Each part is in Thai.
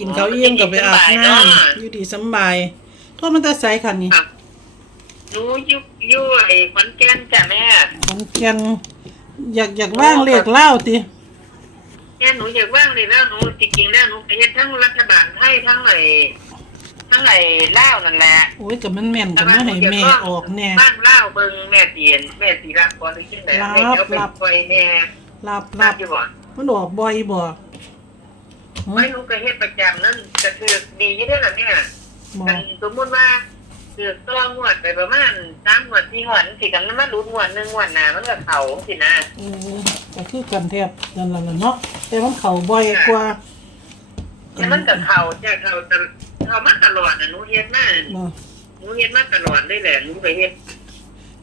กินข้าวเยี่ยมกับไปอาบน้ำอยู่ดีสำบายโทษมันจะใส่คันนี้ครับหนูอยุยุไอ้ขอนแก่นจ้ะแม่มันเกียนอยากอยากว่างเลขเล่าติแม่หนูอยากว่างเลยแล้วหนูจริงๆแล้วหนูไปเฮ็ดทั้งรัฐบาลไทยทั้งไอ้ทั้งไอ้ลาวนั่นแหละโอ้ยกับมันแม่นกับมาให้แม่ออกแน่บ้านลาวเบิ่งแม่เตียนแม่สีรับบ่ได้จังได๋รับแม่เอาไปรับปล่อยแน่รับรัรับบอยู่บ่มันออกบ่อยบ่ ไม่หนูก็เฮ็ดประจำนั่นก็คือดีอยู่เด้อล่ะเนี่ยบ่กันสมมุติว่าคือต้องงวดไปประมาณ3งวด4งวดสิกันมันมาหลุดงวดหนึงงวดหน้ามันก็เข้าสินะเออก็คือกันแทบนั่นล่ะเนาะแต่มันเข้าบ่อยกว่าแต่มันก็เข้าจ้ะเข้าตลเข้ามาตลอดน่ะหนูเฮ็ดมาบ่หนูเฮ็ดมาตลอดเลยแหละหนูไปเฮ็ด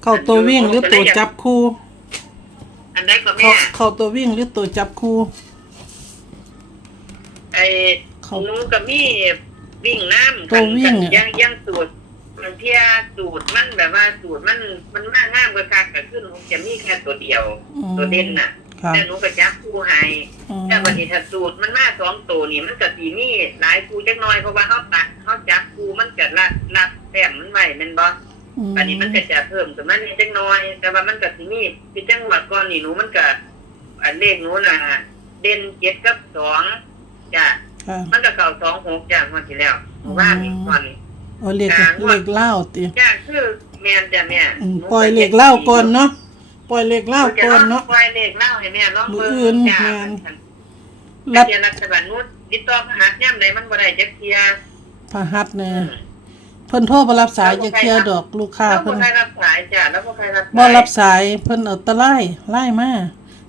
เข้าตัววิ่งหรือตัวจับคู่ อันใดก็เข้าแม่เข้าตัววิ่งหรือตัวจับคู่ ไอ้เขาหนูก็มีวิ่งน้ำตัววิ่งอะยังยังสูตรบางเที่ยสูตรมันแบบว่าสูตรมันมันมากงามกว่าคักก็คือหนูจะมีแค่ตัวเดียวอืมตัวเด่นน่ะค่ะแต่หนูก็จับคู่ให้อืมแต่วันนี้ถ้าสูตรมันมาสองตัวนี่มันก็สีมีหลายคู่จักหน่อยเพราะว่าเขาตัดเขาจับคู่มันจะรัดรัดแต้มมันไว้แม่นบ่อืมอันนี้มันก็จะเพิ่มขึ้นมานิดจักหน่อย แต่ว่ามันก็สิมีที่จังหวัดก่อนนี่หนูมันก็อันเลขหนูน่ะเด่นเจ็ดกับสอง จ้ะค่ะมันก็เก่าสองหกจ้ะงวันที่แล้วว่ามีก่อนนี่เอาเลขเลขเล่าติจ้ะคือแม่นจ้ะแม่อืมปล่อยเลขเล่าก่อนเนาะปล่อยเลขเล่าก่อนเนาะ ปล่อยเลขเล่าให้แม่ลองมื้เบิ่ออื่นงจ้ะแม่น รัรัฐดรัฐบาลนู้นติดต่อพหัสย่ำใดมันบ่ได้จักเที่ยพระหัสเนี่ยเพิ่นโทรบ่รับสายจะเคลียร์ดอกลูกค้าแล้วบ่เพิ่น ใครรับสายจ้ะแล้วบ่ใครรับสาย บ่รับสายเพิ่นเอาแตะไล่ไล่มา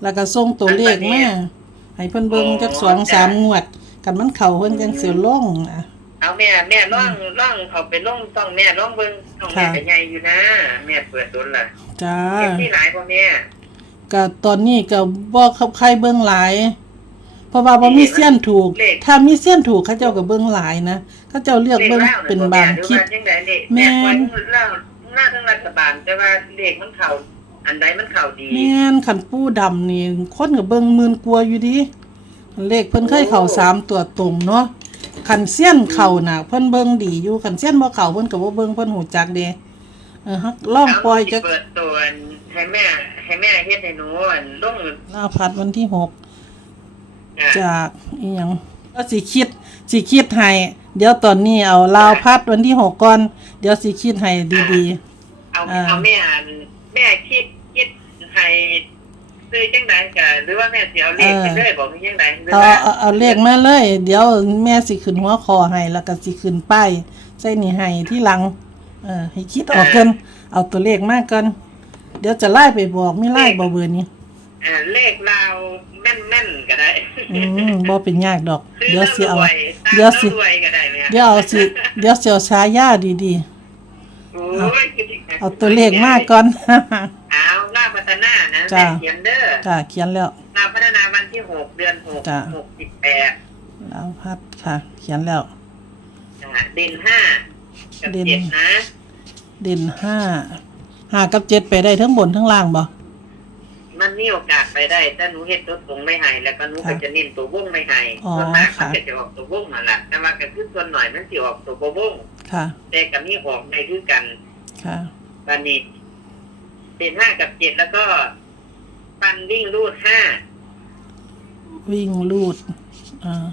แล้วก็ส่งตัวเลขมา ให้เพิ่นเบิ่งจักสองสามงวดกันมันเข้าเพิ่นจังสิลงนะเอาแม่แม่ล่องล่องเขาไปล่องต้องแม่ล่องเบิ่งต้องแม่ค่ะก็ใหญ่อยู่นะ แม่เปิดตุนล่ะจ้าเฮ็ดที่หลายบ่แม่ก็ตอนนี้ก็บ่เข้าใครเบิ่งหลาย เพราะว่าบ่มีเสี้ยนถูก ถ้ามีเสี้ยนถูกเขาเจ้าก็เบิ่งหลายนะเขาเจ้าเลือกเบิ่งเป็นบางคลิปจังได๋เลขแม่แม่นไว้เล่าหน้าทั้งรัฐบาลแต่ว่าเลขมันเข้า อันใดมันเข้าดีแม่นขันปูดำนี่คนก็เบิ่งหมื่นกว่าอยู่ดิเลขเพิ่นเคยเข้าสามตัวตรงเนาะขันเสี้ยนเข้าน่ะเพิ่นเบิ่งดีอยู่ขันเสี้ยนบ่เข้าเพิ่นก็บ่เบิ่งเพิ่นหูจักเด้เออฮักล่องปล่อยจักเาสิเปิดตัวอันให้แม่ ให้แม่เฮ็ดให้หนูอันลงลาพัดวันที่หกอะจากอีหยังก็สิคิดสิคิดให้เดี๋ยวตอนนี้เอาลาวพัดวันที่หกก่อน เดี๋ยวสิคิดให้ดี เอาอ่า เอาแม่อันแม่คิดคิดให้ซื้อจังไดก็หรือว่าแม่สิเอาเลขไปเลยบอกให้จังไดหรืๆเอาว่าเอาเอาเลขมาเลย เดี๋ยวแม่สิขึ้นหัวคอให้แล้วก็สิขึ้นป้ายใส่นี่ให้ที่หลัง เออ ให้คิดออกเกินเอาตัวเลขมาก่อนเดี๋ยวจะไล่ไปบอกไม่ไล่บ่เบอร์นี้อ่าเลขลาวแม่นๆก็ได้อืมบ่เป็นยากดอก ซื้เดี๋ยวสิเอาแล้วรวยเดี๋ยวสิตามแล้วรวยก็ได้แม่ เดี๋ยวเอาสิเดี๋ยวสิเอาฉายาดี โอ้ยๆเอาตัวเลขมาก่อน เอาหน้าพัฒนานะจ้ะ แม่เขียนเด้อจ้าเขียนแล้วหน้าพัฒนาวันที่หกเดือนหกจ้ะ หกสิบแปดลาวพัดค่ะ เขียนแล้ว อ่าเด่นห้ากับเด่น เจ็ดนะ เด่นห้าห้ากับเจ็ดไปได้ทั้งบนทั้งล่างบ่ มันมีโอกาสไปได้ถ้าหนูเฮ็ดตัวตรงไม่ให้แล้วก็หนูก็ค่ะจะเน้นตัววงไม่ให้อ๋อส่วนมากมันค่ะ ก็จะออกตัววงนั่นแหละแต่ว่าก็คือส่วนหน่อยมันสิออกตัวบ่วงค่ะ แต่ก็มีออกได้คือกันค่ะวันนี้เป็นห้ากับเจ็ดแล้วก็ปันวิ่งรูดห้าวิ่งลูดอ่า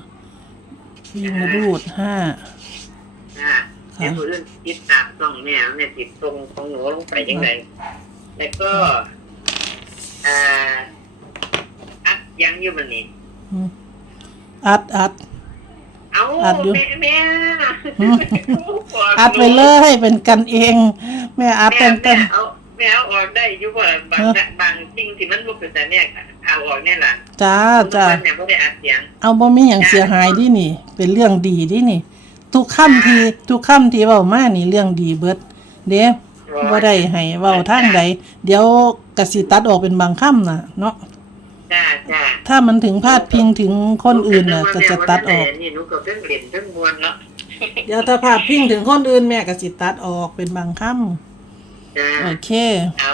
วิ่งลูดห้า อ่าค่ะเดี๋ยวผู้อื่นติดตามต้องแม่แม่ติดตรงของหนูลงไปยังไงแล้วก็ อ่าอัดยังอยู่มันนี่อืมอัดอัด เอาอัดอยู่ แม่แม่อืมอัดไปเลยเป็นกันเอง แม่อัดแม่เป็นกันแม่เอาแม่เอาออกได้อยู่ว่าบางฮะ บางสิ่งที่มันลุกขึ้นแต่เนี่ยเอาออกเนี่ยล่ะจ้าจ้า มันเนี่ยไม่ได้อัดเสียง เอาบ่มีหยังเสียหายดินี่ เป็นเรื่องดีดินี่ ทุกคำที่ทุกคำที่เว้ามานี่เรื่องดีเบิด เด้ บ่ได้ให้เว้าทางใดเดี๋ยวกสิตัดออกเป็นบางคำน่ะ เนาะจ้าจ้าถ้ามันถึงพาดพิงถึงคนอื่นน่ะ ก็จะตัดออก นี่หนูก็เพิ่งเรียนเพิ่งมวนเนาะเดี๋ยวถ้าพาดพิงถึงคนอื่นแม่ก็สิตัดออกเป็นบางคำจ้าโอเค เอา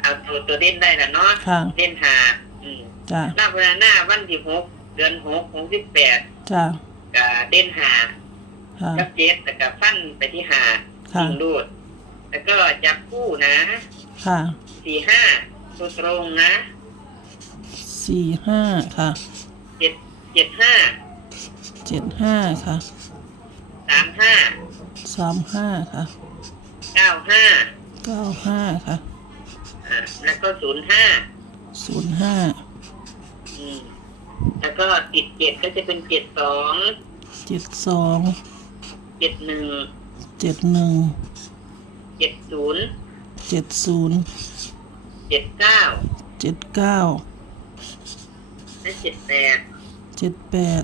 เอาตัวตัวเด่นได้แล้วเนาะค่ะ เด่นหาอืมจ้าหน้าพนาหน้าวันที่หกเดือนหกหกสิบแปดจ้ากับเด่นหาค่ะกับเจ็ดแต่กับฟันไปที่หาค่ะ ยิงดูด แล้วก็จับคู่นะค่ะสี่ห้าตัวตรงนะสี่ห้าค่ะเจ็ดเจ็ดห้าเจ็ดห้าค่ะสามห้าสามห้าค่ะเก้าห้าเก้าห้าค่ะอ่าแล้วก็ศูนย์ห้าศูนย์ห้าอืมแล้วก็ติดเจ็ดก็จะเป็นเจ็ดสองเจ็ดสองเจ็ดหนึ่งเจ็ดหนึ่ง เจ็ดศูนย์เจ็ดศูนย์เจ็ดเก้าเจ็ดเก้าและเจ็ดแปดเจ็ดแปด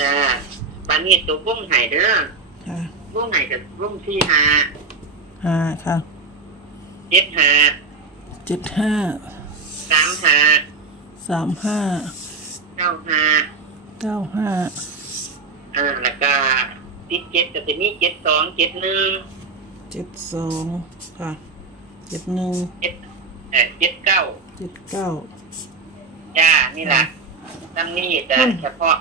จ้าปานนี้ตัววงไห่เด้อค่ะวงไห่กับวงที่หาห้าค่ะเจ็ดหาเจ็ดห้าสามหาสามห้าเก้าหาเก้าห้าอ่าแล้วก็ติดเจ็ดก็จะมีเจ็ดสองเจ็ดหนึ่ง เจ็ดสองค่ะเจ็ดหนึ่งเจ็ดเอ่อเจ็ดเก้าเจ็ดเก้าจ้านี่แหละตั้งนี่จะอืมเฉพาะ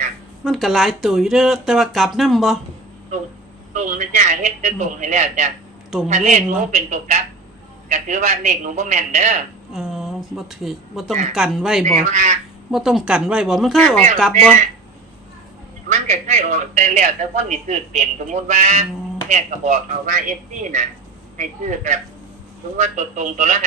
อะมันก็หลายตัวอยู่เด้อแต่ว่ากลับน้ำบ่ตรงตรงนะจ้าเฮ็ดจะตรงให้แล้วจ้ะตรงถ้าเลเล่ขนหนูบ่เป็นตัวกลับก็ถือว่าเลขหนูบ่แม่นเด้อเออบ่ถือบ่ต้องกันไว้บ่แต่ว่าบ่ต้องกันไว้บ่มันเคยออกกลับบ่มันก็เคยออกแต่แล้วแต่คนนี่ซื้อเป็นสมมุติว่า อืมแม่ก็บอกเอาว่า FC น่ะให้ซื้อแบบสมมุติว่าตัวตรงตัวละ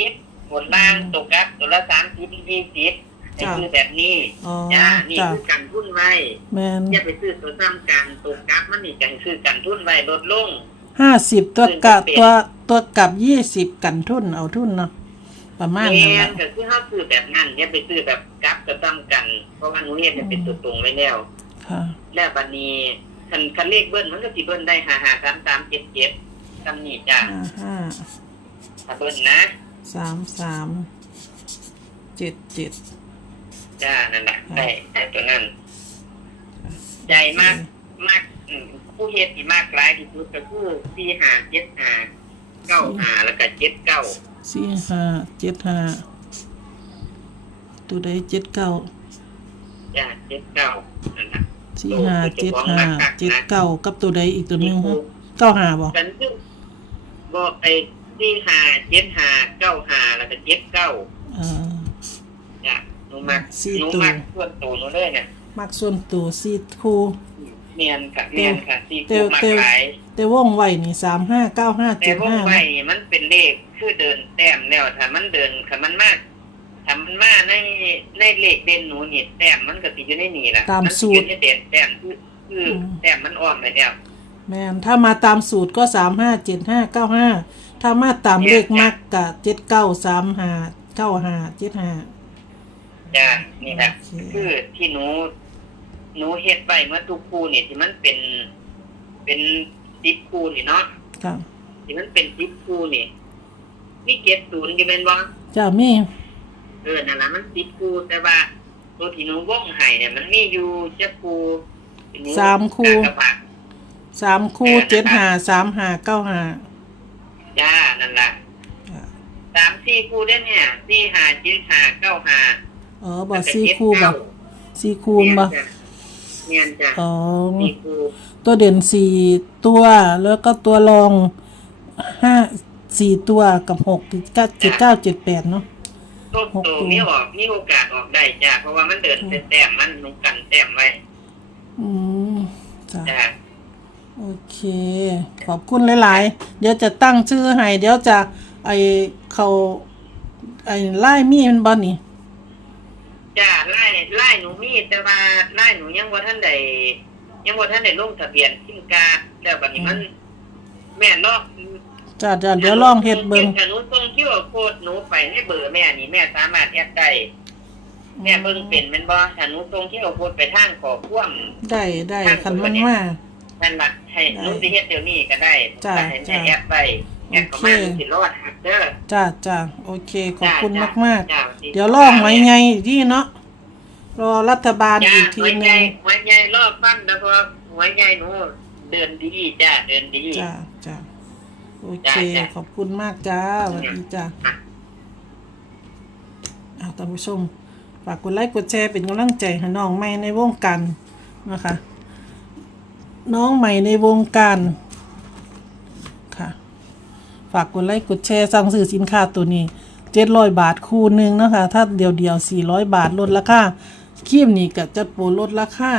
50บนล่างตัวกลับตัวละ30 20ให้ซื้อแบบนี้อ๋อจ้านี่จ้ะคือกันทุนไว้แม่นอย่าไปซื้อตัวซ้ำกันตัวกลับมันนี่จังซื้อกันทุนไว้ลดลงห้าสิบตัวกะตัวตัวกลับยี่สิบกันทุนเอาทุนเนาะประมาณนั้นแม่แหละนก็คือเฮาซื้อแบบนั้นอย่าไปซื้อแบบกลับก็ซ้ำกัน เพราะว่าหนูเฮ็ดให้เป็นตัวตรงไว้แล้วค่ะแล้วบัดนี้ คันคันเลขเบิ้ลมันก็สิเบิ้ลได้ห้าห้าสามสามเจ็ดเจ็ดคำนี้จ้าห้าห้าถ้าเบิ้ลนะสามสามเจ็ดเจ็ดจ้านั่นแหละได้แต่ตัวนั้นใจมากมากอืมผู้เฮ็ดที่มากหลายที่สุดก็คือสี่ห้าเจ็ดห้าเก้าห้าแล้วก็เจ็ดเก้าสี่ห้าเจ็ดห้าตัวใดเจ็ดเก้าจ้าเจ็ดเก้านั่นแหละ สี่ห้าเจ็ดห้าเจ็ดเก้ากับตัวใดอีกตัวหนึ่งฮะเก้าห้าบ่กันซึ่งบอกไอ้สี่ห้าเจ็ดห้าเก้าห้าแล้วก็เจ็ดเก้าเอ่อจ้ะหนูมักสี่หนูตัวมักส่วนตัวหนูเลยเนี่ยมักส่วนตัวสี่คู่เมียนค่ะเมียนค่ะสี่เตีคู่ยวมักเตียวหลายแต่ว่องไวนี่สามห้าเก้าห้าแต่เจ็ดวงห้าไว้นี่มันเป็นเลขคือเดินแต้มแล้วถ้ามันเดินถ้ามันมาก ถ้ามันมาในในเลขเด่นหนูนี่แต้มมันก็สิอยู่ในนี่ล่ะตามนสูตรอยู่ในเด่นแต้มคือคืออมแต้มมันอ้อมไปแล้วแม่นถ้ามาตามสูตรก็สามห้าเจ็ดห้าเก้าห้าถ้ามาตามเลขมักกะเจ็ดเก้าสามห้าเก้าห้าเจ็ดห้า จ้ะนี่แหละโอเค คือที่หนู หนูเฮ็ดไว้เมื่อทุกคู่นี่ที่มันเป็น เป็นสิบคู่นี่เนาะค่ะที่มันเป็นสิบคู่นี่มีเจ็ดศูนย์อยู่แม่นบ่จ้ามี เออนั่นล่ะมันสิบคู่แต่ว่าตัวที่หนูวงให้เนี่ยมันมีอยู่จักคู่ที่หนูสามคู่กากระบะสามคู่เจ็ดห้าสามห้าเก้าห้าจ้านั่นล่ะสามสี่คู่ได้เนี่ยสี่ห้าเจ็ดห้าเก้าห้าอ๋อบ่สี่คู่บ่สี่คูณบ่เนียนจ้ะอ๋อสี่คู่ตัวเด่นสี่ตัวแล้วก็ตัวรองห้าสี่ตัวกับหกเจ็ดเก้าเจ็ดเก้าเจ็ดแปดเนาะ ตัวหกโตตัวมีออกมีโอกาสออกได้จ้ะเพราะว่ามันเดินเป็นแต้มมันนุกันแต้มไว้ อืมจ้าจ้ะโอเค ขอบคุณหลายๆ เดี๋ยวจะตั้งชื่อให้ เดี๋ยวจะไอเขาไอไล่มีมันบ่นี่จ้ะไล่ไล่หนูมีแต่ว่าไล่หนูยังว่าท่านใดยังว่าท่านใดลงทะเบียนทิมกาแล้วบัดนี้มัน แม่นเนาะ จ้าจ้าเดี๋ยวลองเฮ็ดเบิ่งถ้าหนูส่งคิวโคดหนูไปในเบอร์แม่นี่แม่สามารถแอดได้แม่เบิ่งเป็นแม่นบ่ถ้าหนูส่งคิวโคดไปทางขอพ่วงได้ได้คันมันมานั่นล่ะให้หนูสิเฮ็ดเดี๋ยวนี้ก็ได้จ้ะแต่ให้แม่จ้ะแอดไว้แอดเข้ามาโอเคหนูสิรอดหักเด้อจ้าจ้าโอเคขอบคุณจ้ะมากจ้ะๆเดี๋ยวลองไว้ไงดีเนาะรอรัฐบาลจ้ะอีกทีหัวหใหนึญ่งหัวใหญ่รอบฟันแล้วเพราะว่าหัวใหญ่หนูเดินดีจ้ะเดินดีจ้าจ้า โอเค จ้ะจ้ะ ขอบคุณมากจ้าสวัสดีจ้าอะอ่าท่านผู้ชม ฝากกดไลค์กดแชร์เป็นกำลังใจให้น้องใหม่ในวงการนะคะ น้องใหม่ในวงการค่ะ ฝากกดไลค์กดแชร์สั่งซื้อสินค้าตัวนี้เจ็ดร้อยบาทคูณหนึ่งนะคะ ถ้าเดียวเดียวสี่ร้อยบาทลดราคาครีมนี่ก็จะโปรลดราคา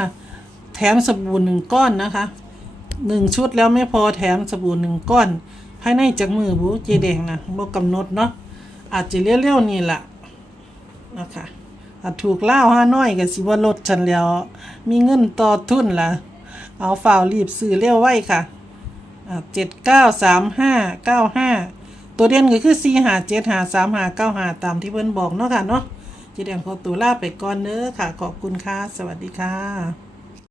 แถมสบู่หนึ่งก้อนนะคะ หนึ่งชุดแล้วไม่พอแถมสบู่หนึ่งก้อน ภายในจากมือบูเจแดงนะบอกกำหนดเนาะอาจจะเลี้ยวๆนี่แหละนะคะอาจถูกเล่าห้าน้อยก็สิว่าลดฉันแล้ว มีเงินต่อทุนละเอาฝ่าวรีบซื้อเร็วไว้ค่ะเจ็ดเก้าสามห้าเก้าห้าตัวเด่นก็คือสี่หาเจ็ดหาสามหาเก้าหาตามที่เพิ่อนบอกเนาะค่ะเนาะเจีแดงขอตัวลาไปก่อนเด้อค่ะ ขอบคุณค่ะ สวัสดีค่ะ